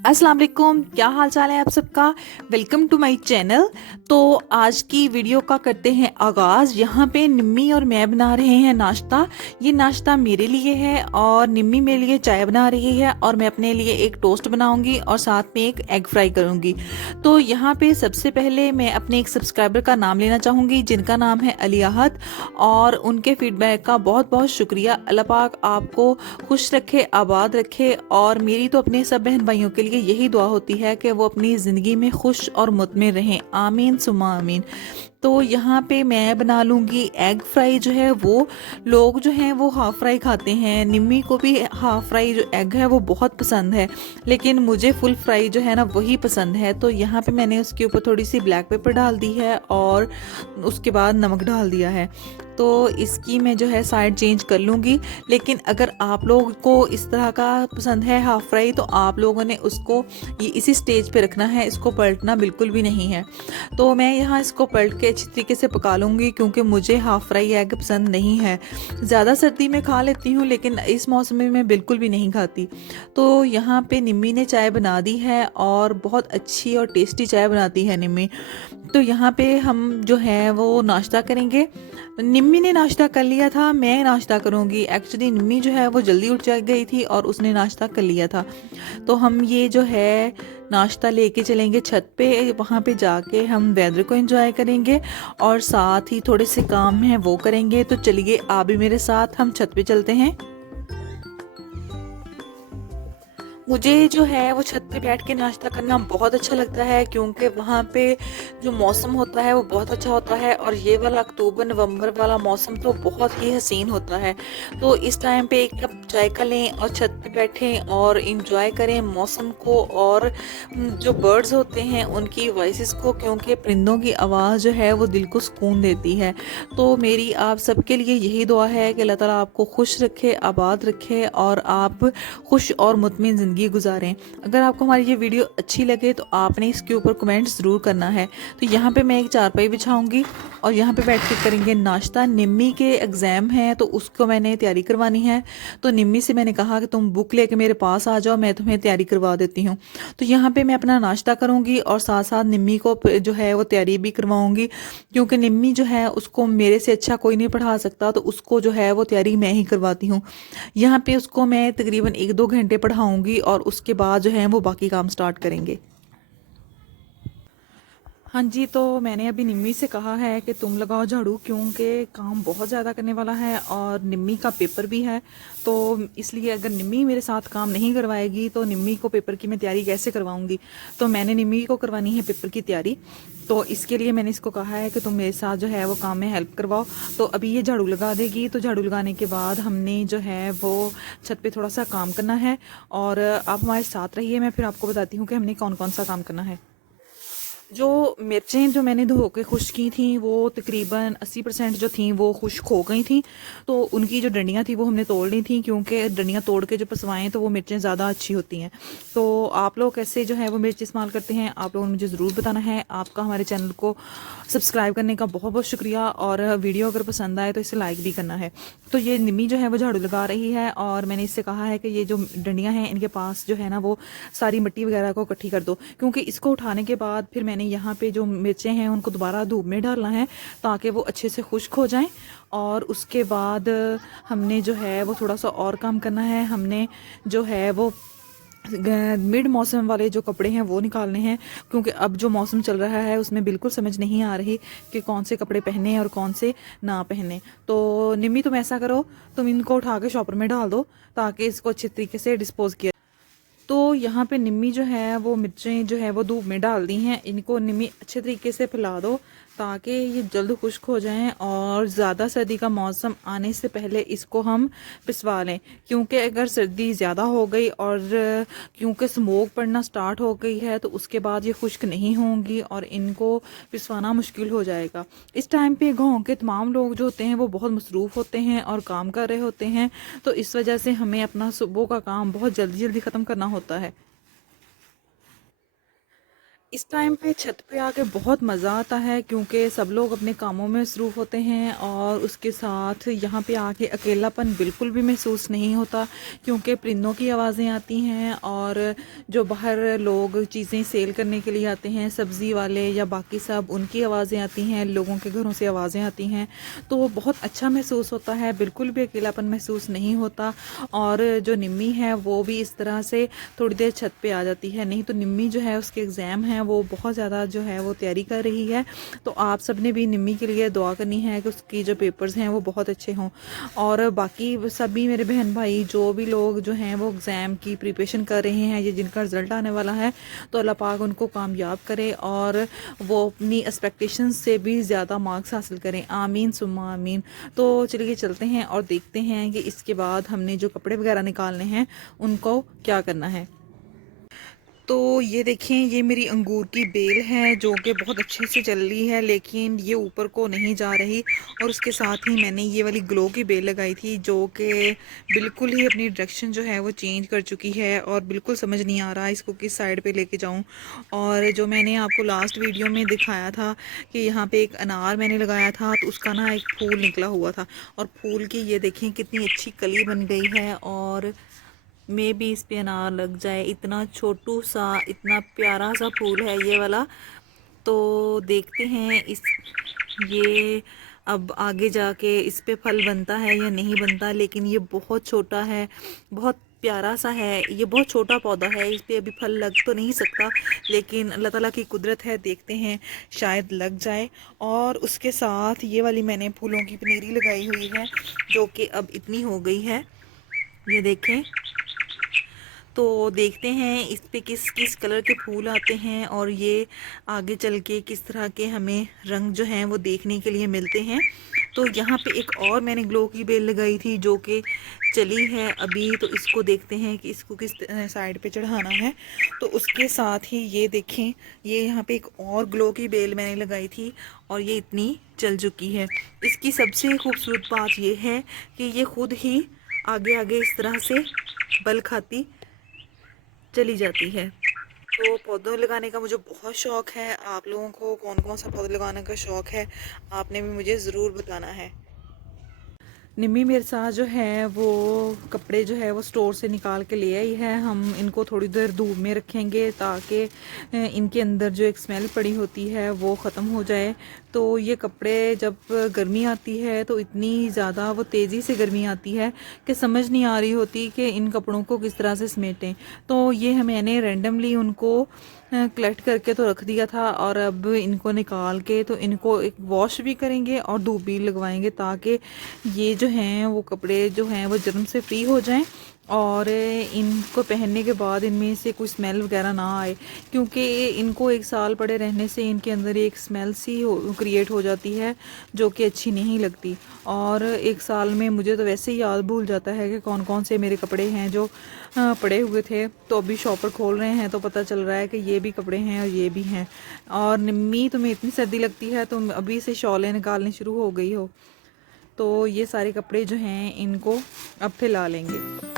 अस्सलाम वालेकुम, क्या हाल चाल है आप सबका। Welcome to my channel. तो आज की वीडियो का करते हैं आगाज़। यहाँ पे निम्मी और मैं बना रहे हैं नाश्ता। ये नाश्ता मेरे लिए है और निम्मी मेरे लिए चाय बना रही है और मैं अपने लिए एक टोस्ट बनाऊंगी और साथ में एक एग फ्राई करूंगी। तो यहाँ पे सबसे पहले मैं अपने एक सब्सक्राइबर का नाम लेना चाहूँगी जिनका नाम है अलियाहत, और उनके फीडबैक का बहुत बहुत शुक्रिया। अल्लाह पाक आपको खुश रखे, आबाद रखे, और मेरी तो अपने सब बहन भाइयों के लिए यही दुआ होती है कि वो अपनी ज़िंदगी में खुश और मुतमिन रहें। आमीन सुमा आमीन। तो यहाँ पे मैं बना लूँगी एग फ्राई। जो है वो लोग जो हैं वो हाफ़ फ्राई खाते हैं, निम्मी को भी हाफ़ फ्राई जो एग है वो बहुत पसंद है, लेकिन मुझे फुल फ्राई जो है ना वही पसंद है। तो यहाँ पे मैंने उसके ऊपर थोड़ी सी ब्लैक पेपर डाल दी है और उसके बाद नमक डाल दिया है। तो इसकी मैं जो है साइड चेंज कर लूँगी। लेकिन अगर आप लोग को इस तरह का पसंद है हाफ़ फ्राई, तो आप लोगों ने उसको ये इसी स्टेज पे रखना है, इसको पलटना बिल्कुल भी नहीं है। तो मैं यहाँ इसको पलट के अच्छी तरीके से पका लूँगी, क्योंकि मुझे हाफ़ फ्राई एग पसंद नहीं है। ज़्यादा सर्दी में खा लेती हूँ, लेकिन इस मौसम में मैं बिल्कुल भी नहीं खाती। तो यहाँ पे निम्मी ने चाय बना दी है और बहुत अच्छी और टेस्टी चाय बनाती है निम्मी। तो यहाँ पे हम जो है वो नाश्ता करेंगे। निम्मी ने नाश्ता कर लिया था, मैं नाश्ता करूँगी। एक्चुअली निम्मी जो है वो जल्दी उठ जा गई थी और उसने नाश्ता कर लिया था। तो हम ये जो है नाश्ता लेके चलेंगे छत पे, वहाँ पे जाके हम वेदर को एंजॉय करेंगे और साथ ही थोड़े से काम हैं वो करेंगे। तो चलिए आप भी मेरे साथ, हम छत पे चलते हैं। मुझे जो है वो छत पे बैठ के नाश्ता करना बहुत अच्छा लगता है, क्योंकि वहाँ पे जो मौसम होता है वो बहुत अच्छा होता है, और ये वाला अक्टूबर नवंबर वाला मौसम तो बहुत ही हसीन होता है। तो इस टाइम पे एक कप चाय का लें और छत पे बैठें और इंजॉय करें मौसम को, और जो बर्ड्स होते हैं उनकी वॉइसेस को, क्योंकि परिंदों की आवाज़ जो है वो दिल को सुकून देती है। तो मेरी आप सबके लिए यही दुआ है कि अल्लाह ताला आपको खुश रखे, आबाद रखे, और आप खुश और मुतमिन ज़िंदगी गुजारें। अगर आपको हमारी ये वीडियो अच्छी लगे तो आपने इसके ऊपर कमेंट ज़रूर करना है। तो यहाँ पे मैं एक चारपाई बिछाऊंगी और यहाँ पे बैठ के करेंगे नाश्ता। निम्मी के एग्ज़ाम हैं तो उसको मैंने तैयारी करवानी है। तो निम्मी से मैंने कहा कि तुम बुक लेके मेरे पास आ जाओ, मैं तुम्हें तैयारी करवा देती हूँ। तो यहाँ पे मैं अपना नाश्ता करूँगी और साथ साथ निम्मी को जो है वो तैयारी भी करवाऊँगी, क्योंकि निम्मी जो है उसको मेरे से अच्छा कोई नहीं पढ़ा सकता, तो उसको जो है वो तैयारी मैं ही करवाती हूँ। यहाँ पे उसको मैं तकरीबन 1-2 घंटे पढ़ाऊँगी और उसके बाद जो है वो बाकी काम स्टार्ट करेंगे। हाँ जी, तो मैंने अभी निम्मी से कहा है कि तुम लगाओ झाड़ू, क्योंकि काम बहुत ज़्यादा करने वाला है और निम्मी का पेपर भी है। तो इसलिए अगर निम्मी मेरे साथ काम नहीं करवाएगी तो निम्मी को पेपर की मैं तैयारी कैसे करवाऊंगी। तो मैंने निम्मी को करवानी है पेपर की तैयारी। तो इसके लिए मैंने इसको कहा है कि तुम मेरे साथ जो है वो काम में हेल्प करवाओ। तो अभी ये झाड़ू लगा देगी, तो झाड़ू लगाने के बाद हमने जो है वो छत पे थोड़ा सा काम करना है। और आप हमारे साथ रहिए, मैं फिर आपको बताती हूँ कि हमने कौन कौन सा काम करना है। जो मिर्चें जो मैंने धो के खुश की थी वो तकरीबन 80% जो थी वो खुश्क हो गई थी। तो उनकी जो डंडियाँ थी वो हमने तोड़ ली थी, क्योंकि डंडियाँ तोड़ के जो पसवाएं तो वो मिर्चें ज़्यादा अच्छी होती हैं। तो आप लोग कैसे जो है वो मिर्च इस्तेमाल करते हैं, आप लोगों ने मुझे ज़रूर बताना है। आपका हमारे चैनल को सब्सक्राइब करने का बहुत बहुत शुक्रिया, और वीडियो अगर पसंद आए तो इसे लाइक भी करना है। तो ये निम्मी जो है वो झाड़ू लगा रही है और मैंने इससे कहा है कि ये जो डंडियाँ हैं इनके पास जो है ना वो सारी मिट्टी वगैरह को इकट्ठी कर दो, क्योंकि इसको उठाने के बाद फिर मैंने यहाँ पे जो मिर्चें हैं उनको दोबारा धूप में डालना है ताकि वो अच्छे से खुश्क हो जाएं। और उसके बाद हमने जो है वो थोड़ा सा और काम करना है। हमने जो है वो मिड मौसम वाले जो कपड़े हैं वो निकालने हैं, क्योंकि अब जो मौसम चल रहा है उसमें बिल्कुल समझ नहीं आ रही कि कौन से कपड़े पहने और कौन से ना पहने। तो निम्मी तुम ऐसा करो, तुम इनको उठा के शॉपर में डाल दो ताकि इसको अच्छे तरीके से डिस्पोज किया। तो यहाँ पे निम्मी जो है वो मिर्चें जो है वो धूप में डाल दी हैं। इनको निम्मी अच्छे तरीके से फैला दो ताकि ये जल्द खुश्क हो जाएं, और ज़्यादा सर्दी का मौसम आने से पहले इसको हम पिसवा लें, क्योंकि अगर सर्दी ज़्यादा हो गई और क्योंकि स्मोक पड़ना स्टार्ट हो गई है तो उसके बाद ये खुश्क नहीं होंगी और इनको पिसवाना मुश्किल हो जाएगा। इस टाइम पे गाँव के तमाम लोग जो होते हैं वो बहुत मसरूफ़ होते हैं और काम कर रहे होते हैं, तो इस वजह से हमें अपना सुबह का काम बहुत जल्दी जल्दी ख़त्म करना होता है। इस टाइम पे छत पे आके बहुत मज़ा आता है क्योंकि सब लोग अपने कामों में मसरूफ़ होते हैं और उसके साथ यहाँ पे आके अकेलापन बिल्कुल भी महसूस नहीं होता क्योंकि परिंदों की आवाज़ें आती हैं और जो बाहर लोग चीज़ें सेल करने के लिए आते हैं, सब्ज़ी वाले या बाकी सब, उनकी आवाज़ें आती हैं, लोगों के घरों से आवाज़ें आती हैं, तो बहुत अच्छा महसूस होता है, बिल्कुल भी अकेलापन महसूस नहीं होता। और जो निम्मी है वो भी इस तरह से थोड़ी देर छत पे आ जाती है। नहीं तो निम्मी जो है उसके एग्ज़ाम हैं, वो बहुत ज़्यादा जो है वो तैयारी कर रही है, तो आप सब ने भी निम्मी के लिए दुआ करनी है कि उसकी जो पेपर्स हैं वो बहुत अच्छे हों। और बाकी सभी मेरे बहन भाई जो भी लोग जो हैं वो एग्ज़ाम की प्रिपरेशन कर रहे हैं या जिनका रिज़ल्ट आने वाला है, तो अल्लाह पाक उनको कामयाब करे और वो अपनी एक्सपेक्टेशंस से भी ज़्यादा मार्क्स हासिल करें। आमीन सुम्मा आमीन। तो चलिए चलते हैं और देखते हैं कि इसके बाद हमने जो कपड़े वगैरह निकालने हैं उनको क्या करना है। तो ये देखें, ये मेरी अंगूर की बेल है जो कि बहुत अच्छे से चल रही है, लेकिन ये ऊपर को नहीं जा रही। और उसके साथ ही मैंने ये वाली ग्लो की बेल लगाई थी जो कि बिल्कुल ही अपनी डायरेक्शन जो है वो चेंज कर चुकी है और बिल्कुल समझ नहीं आ रहा इसको किस साइड पे लेके जाऊं। और जो मैंने आपको लास्ट वीडियो में दिखाया था कि यहाँ पे एक अनार मैंने लगाया था, तो उसका ना एक फूल निकला हुआ था और फूल की ये देखें कितनी अच्छी कली बन गई है और में भी इस पे अनार लग जाए। इतना छोटू सा, इतना प्यारा सा फूल है ये वाला। तो देखते हैं इस ये अब आगे जाके इस पे फल बनता है या नहीं बनता, लेकिन ये बहुत छोटा है, बहुत प्यारा सा है। ये बहुत छोटा पौधा है, इस पे अभी फल लग तो नहीं सकता, लेकिन अल्लाह ताला की कुदरत है, देखते हैं शायद लग जाए। और उसके साथ ये वाली मैंने फूलों की पनीरी लगाई हुई है जो कि अब इतनी हो गई है, ये देखें। तो देखते हैं इस पे किस किस कलर के फूल आते हैं और ये आगे चल के किस तरह के हमें रंग जो हैं वो देखने के लिए मिलते हैं। तो यहाँ पे एक और मैंने ग्लो की बेल लगाई थी जो कि चली है अभी, तो इसको देखते हैं कि इसको किस साइड पे चढ़ाना है। तो उसके साथ ही ये देखें, ये यहाँ पे एक और ग्लो की बेल मैंने लगाई थी और ये इतनी चल चुकी है। इसकी सबसे खूबसूरत बात ये है कि ये खुद ही आगे आगे इस तरह से बल खाती चली जाती है। तो पौधों लगाने का मुझे बहुत शौक़ है। आप लोगों को कौन कौन सा पौधा लगाने का शौक़ है, आपने भी मुझे ज़रूर बताना है। निम्मी मेरे साथ जो है वो कपड़े जो है वो स्टोर से निकाल के ले आई है। हम इनको थोड़ी देर धूप में रखेंगे ताकि इनके अंदर जो एक स्मेल पड़ी होती है वो ख़त्म हो जाए। तो ये कपड़े जब गर्मी आती है तो इतनी ज़्यादा वो तेज़ी से गर्मी आती है कि समझ नहीं आ रही होती कि इन कपड़ों को किस तरह से समेटें। तो ये मैंने रैंडमली उनको कलेक्ट करके तो रख दिया था और अब इनको निकाल के तो इनको एक वॉश भी करेंगे और धूप भी लगवाएंगे ताकि ये जो हैं वो कपड़े जो हैं वो जर्म से फ्री हो जाएं और इनको पहनने के बाद इनमें से कोई स्मेल वगैरह ना आए, क्योंकि इनको एक साल पड़े रहने से इनके अंदर एक स्मेल सी क्रिएट हो जाती है जो कि अच्छी नहीं लगती। और एक साल में मुझे तो वैसे ही याद भूल जाता है कि कौन कौन से मेरे कपड़े हैं जो पड़े हुए थे। तो अभी शॉपर खोल रहे हैं तो पता चल रहा है कि ये भी कपड़े हैं और ये भी हैं। और निम्मी, तुम्हें इतनी सर्दी लगती है, तुम अभी से शॉलें निकालनी शुरू हो गई हो। तो ये सारे कपड़े जो हैं इनको अब फैला लेंगे।